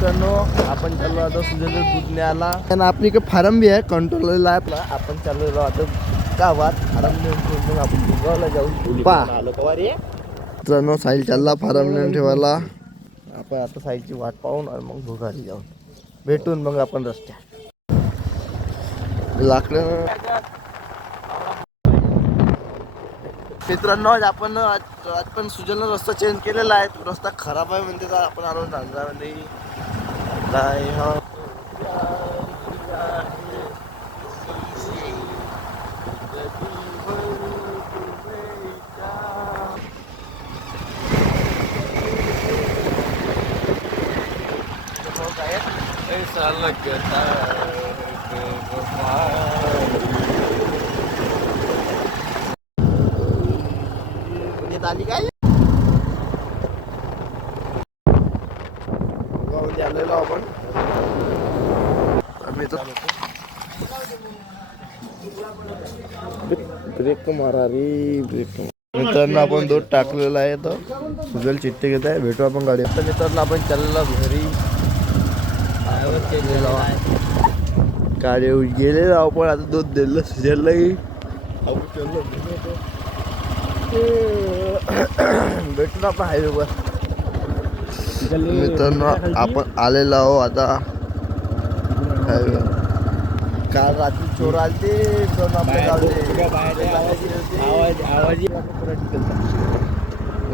मित्रांनो आपण चाललो आता सुजयला दूध न्यायला आणि आपली इकडे फार्म बी आहे कंट्रोलरला आहे आपला. आपण चाललो आता गावात फार्म नेऊन आपण दुगावला जाऊ. पहा मित्रांनो साहिल चालला फार्म नेऊन ठेवायला. आपण आता साहिलची वाट पाहून आणि मग भुगारी जाऊन भेटून मग आपण रस्त्या लाकडं. मित्रांनो आज पण सुजलनं रस्ता चेंज केलेला आहे. तो रस्ता खराब आहे म्हणते तर आपण आलो नांदरामध्ये काय हा आली काय आलेलो आपण. ब्रेक मारा रे ब्रेक. मित्रांनो आपण दूध टाकलेला आहे तर सुजल चिठ्ठी घेत आहे. भेटू आपण गाडी. आता मित्रांनो आपण चाललेलो घरी. गाडी गेलेलो आपण आता दूध दिलं सुजललाही. भेटून आपण हायवेवर. मित्रांनो आपण आलेलो आहो आता हायवे. काल रात्री चोर आलते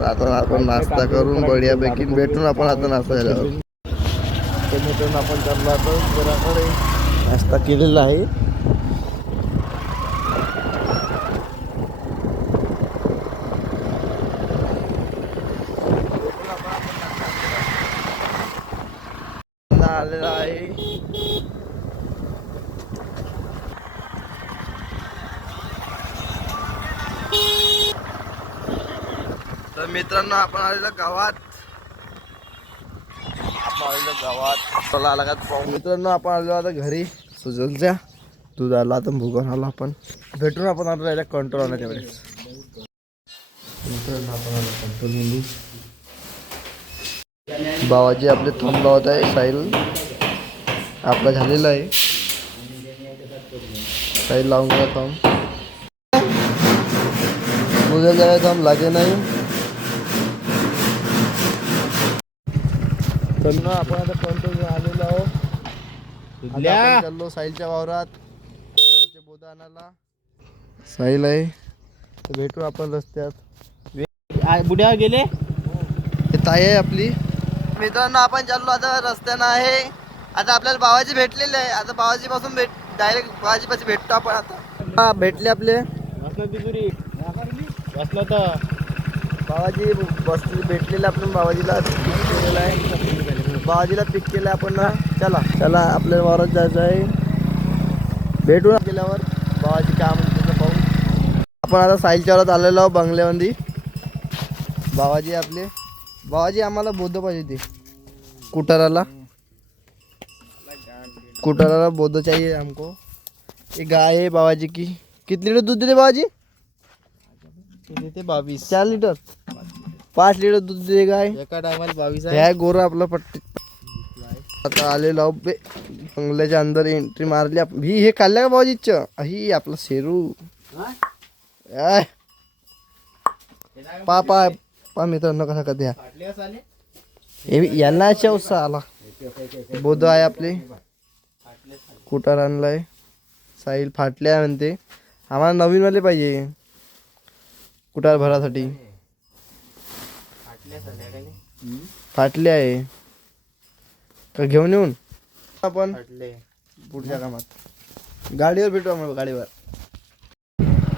आता आपण नाश्ता करून बढियापैकी भेटून आपण आता नाश्ता झाल्यावर. मित्रांनो आपण चाललो आता घराकडे. नाश्ता केलेला आहे. आलेला आहे तर मित्रांनो आपण आलेलो गावात. आला का पाहू. मित्रांनो आपण आलेलो आता घरी सुजलच्या. दूध आला आता भुगून आलो आपण. भेटून आपण आता यायला कंट्रोल होण्याच्या वेळेस. मित्रांनो आपण आलो कंट्रोल मध्ये. बाबाजी आपले थंब लावत आहे. साहिल आपला झालेला आहे. साहिल लावून गेला थंब. मुझे जरा थंब लागे नाही. तर आपण आता कंट्रोल आलेलो आहोत. चाललो साहिलच्या वावरात बोध आणायला. साहिल आहे भेटू आपण रस्त्यात. बुड्या गेले हे ताई आहे आपली. मित्रांनो आपण चाललो आता रस्त्यानं आहे. आता आपल्याला बाबाजी भेटलेले आहे. आता बाबाजी पासून डायरेक्ट बाबाजी पासून भेटतो आपण आता. हा भेटले आपले बाबाजी बसले भेटलेले आपण. बाबाजीला पिक केलेला आहे. बाबाजीला पिक केलं आपण. चला चला आपल्याला वावरात जायचं आहे. भेटून गेल्यावर बाबाजी काय म्हणते पाहू. आपण आता साहिलच्या वावरात आलेलो आहोत बंगल्यामध्ये. बाबाजी आपले. बाबाजी आम्हाला बोध पाहिजे ते कुटाराला बोध चाहिए हमको. ये गाय है बाबाजी की. कितने लीटर दूध देते बाबाजी. देते 22 4 लीटर 5 लीटर दूध देते गाय एका टायमाला 22 आहे. गोरा आपला पट्टी. आता आलेलो बंगल्याच्या अंदर एंट्री मारली ही. हे खाल्ल्या का बाबाजीच ही आपला शेरू. पा मित्रांनो कसा कधी यांना उत्साह आला. बोध आहे आपले. कुटार आणलाय. साहिल फाटल्या म्हणते. आम्हाला नवीन वाले पाहिजे कुटार भरासाठी. फाटले आहे का घेऊन येऊन आपण पुढच्या कामात गाडीवर भेटू आम्हाला गाडीवर.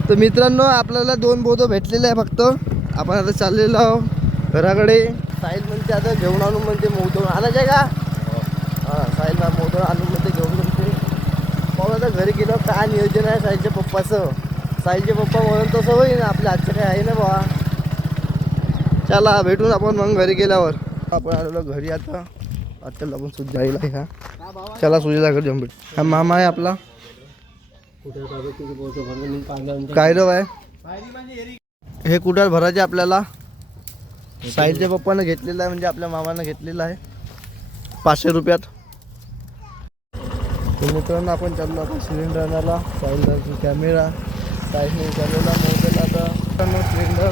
तर मित्रांनो आपल्याला 2 बोध भेटलेले आहे फक्त. आपण आता चाललेलो आहोत घराकडे. साहिल म्हणते आता घेऊन आणून म्हणते मोदक आणायचं आहे का. हां साहिल मोदक आणून म्हणते घेऊन म्हणते. पाहून आता घरी गेलो काय नियोजन आहे साहिलच्या पप्पाचं. साहिलचे पप्पा म्हणून तसं होईल आपल्या आजचं काय आहे ना बाबा. चला भेटून आपण मग घरी गेल्यावर. आपण आलेलो घरी आता. आता आपण सुजाईला ह्या. चला सुजाला घरी जाऊन भेट. हा मामा आहे आपला. काय रे बाय हे कुटार भरायचे आपल्याला. साहिलच्या पप्पानं घेतलेलं आहे म्हणजे आपल्या मामानं घेतलेलं आहे. 500 रुपयात. तर मित्रांनो आपण चाललो आता सिलेंडर आणायला. साईलचा कॅमेरा साईडने चाललेला मोबाईल आता सिलेंडर.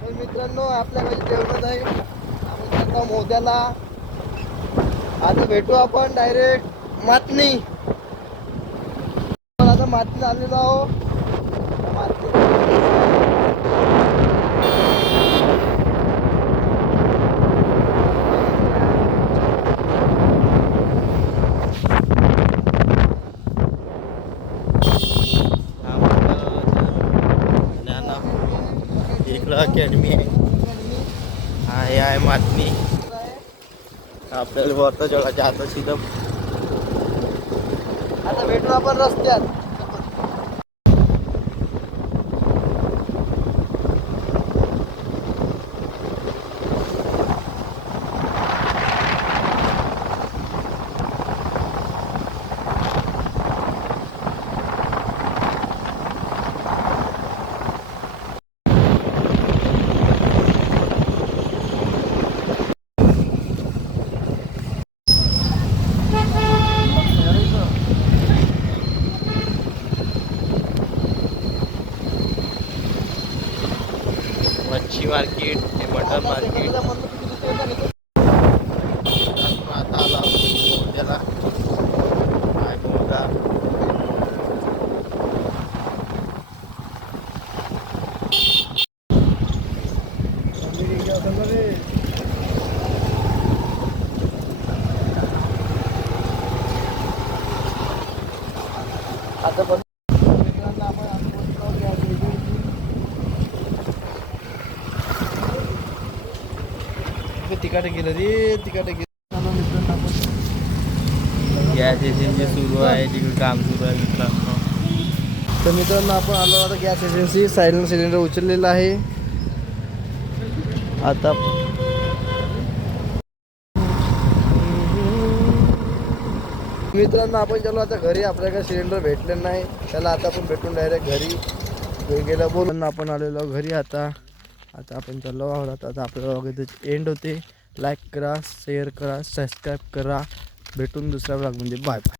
तर मित्रांनो आपल्याकडे जेवण आहे. आपण चाललो मोद्याला. आता भेटू आपण डायरेक्ट मातनी. आता मातनी आलेलो आहो. इकडं अकॅडमी आहे. हा हे आहे मातनी. आपल्याला वरतं जगाच्या आता सीधं. आता भेटू आपण रस्त्यात. मच्छी मार्केट हे मटन मार्केट. आता आला त्याला काय बोलता. आता पण तिकडे गेलं रे. तिकडे गेलं मित्रांनो आपण. गॅस एजन्सी सुरू आहे. तिकडे काम सुरू आहे मित्रांनो. तर मित्रांनो आपण आलो आता गॅस एजन्सी. सायलेंट सिलेंडर उचललेला आहे. आता मित्रांनो आपण चालू आता घरी. आपल्याकडे सिलेंडर भेटले नाही. त्याला आता आपण भेटून डायरेक्ट घरी गेला बोलून आपण आलेलो घरी. आता आपण चाललो आहोत. आता आपल्याला वगैरे एंड होते. लाईक करा, शेअर करा, सबस्क्राईब करा. भेटून दुसऱ्या ब्लॉगमध्ये. Bye bye.